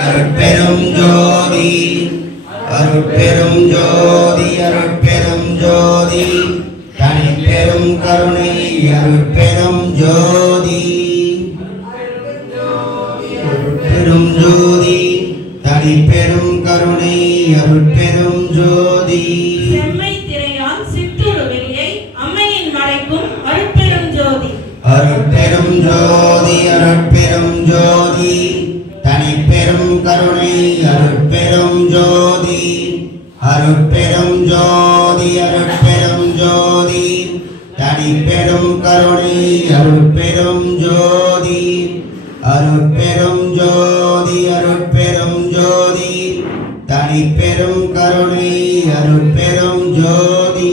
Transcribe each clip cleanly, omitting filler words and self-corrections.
அருட்பெரும் ஜோதி அருட்பெரும் ஜோதி அருட்பெரும் ஜோதி தனிப்பெரும் கருணை அருட்பெரும் ஜோதி அருட்பெரும் ஜோதி தனிப்பெரும் கருணை அருட்பெரும் ஜோதி செம்மை திரையால் சிற்றொரு வெளியை அம்மையின் மறைக்கும் அருட்பெரும் ஜோதி அருட்பெரும் ஜோதி அருட்பெரும் ஜோதி தனிப்பெரும் கருணை அருட்பெரும் ஜோதி அருட்பெரும் ஜோதி அருட்பெரும் ஜோதி தனிப்பெரும் கருணை அருட்பெரும் ஜோதி அருட்பெரும் ஜோதி அருட்பெரும் ஜோதி தனிப்பெரும் கருணை அருட்பெரும் ஜோதி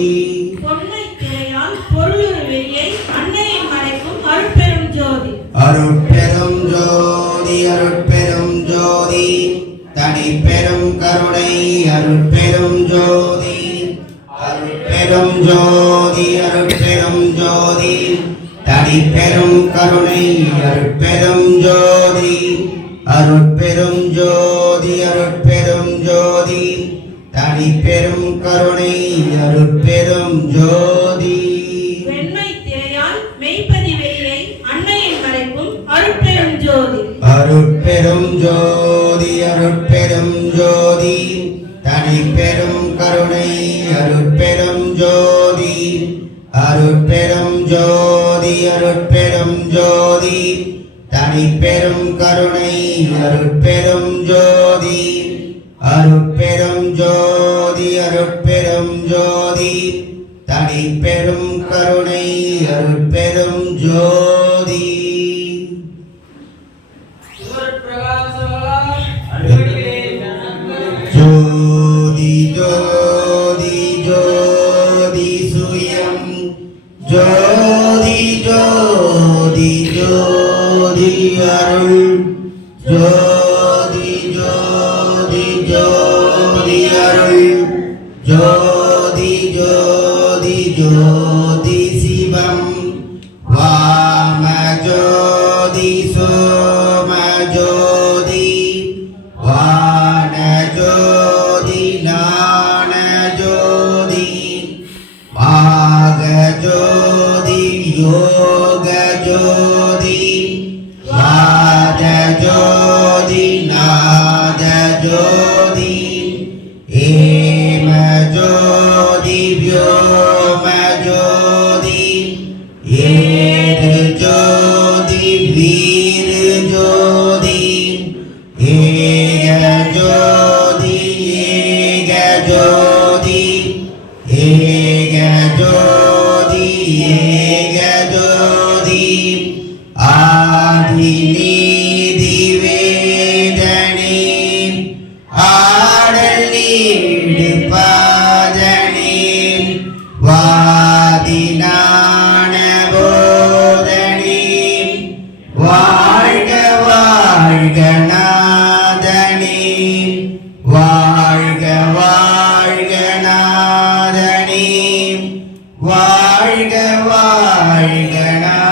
பொன்னை திரையால் பொருளுரு வெளியை அன்னையின் மறைக்கும் அருட்பெரும் ஜோதி அருட்பெரும் ஜோதி அருட்பெரும் ஜோதி தனிப்பெரும் கருணை அருட்பெரும் ஜோதி அருட்பெரும் ஜோதி அருட்பெரும் ஜோதி தனிப்பெரும் கருணை அருட்பெரும் ஜோதி அருட்பெரும் ஜோதி அருட்பெரும் ஜோதி தனிப்பெரும் கருணை அருட்பெரும் ஜோதி வெண்மை திரையால் மெய்ப்பதி வெளியை அன்னையின் மறைக்கும் அருட்பெரும் ஜோதி அருட்பெரும் ஜோதி அருட்பெரும் ஜோதி தனிப்பெரும் கருணை அருட்பெரும் ஜோதி அருட்பெரும் ஜோதி அருட்பெரும் ஜோதி தனிப்பெரும் கருணை அருட்பெரும் ஜோதி அருட்பெரும் ஜோதி அருட்பெரும் ஜோதி தனிப்பெரும் கருணை அருட்பெரும் ஜோதி ஜோதி ஜோதி ஜோதி சுயம் ஜோதி ஜோதி ஜோதி அருள் ஜோதி ஜோதி ஜோதி அருள் ஜோதி ஜோதி ஜோதி சிவம் வாம ஜோதி சோம ஜோதி வான ஜோதி ஞான ஜோதி மாக ஜோதி யோக ஜோதி வாத ஜோதி நாத ஜோதி ஏம ஜோதி வியோம ஜோதி ஏது ஜோதி வீர ஜோதி ஏக ஜோதி ஏக ஜோதி ஏக ஜோதி ஏக ஜோதி ஆதி நீதி வேதனே ஆடல் நீடு பாதனே வாதி ஞான போதனே வாழ்க வாழ்க நாதனே வாழ்க வாழ்க நாதனே வாழ்க வாழ்க நாதனே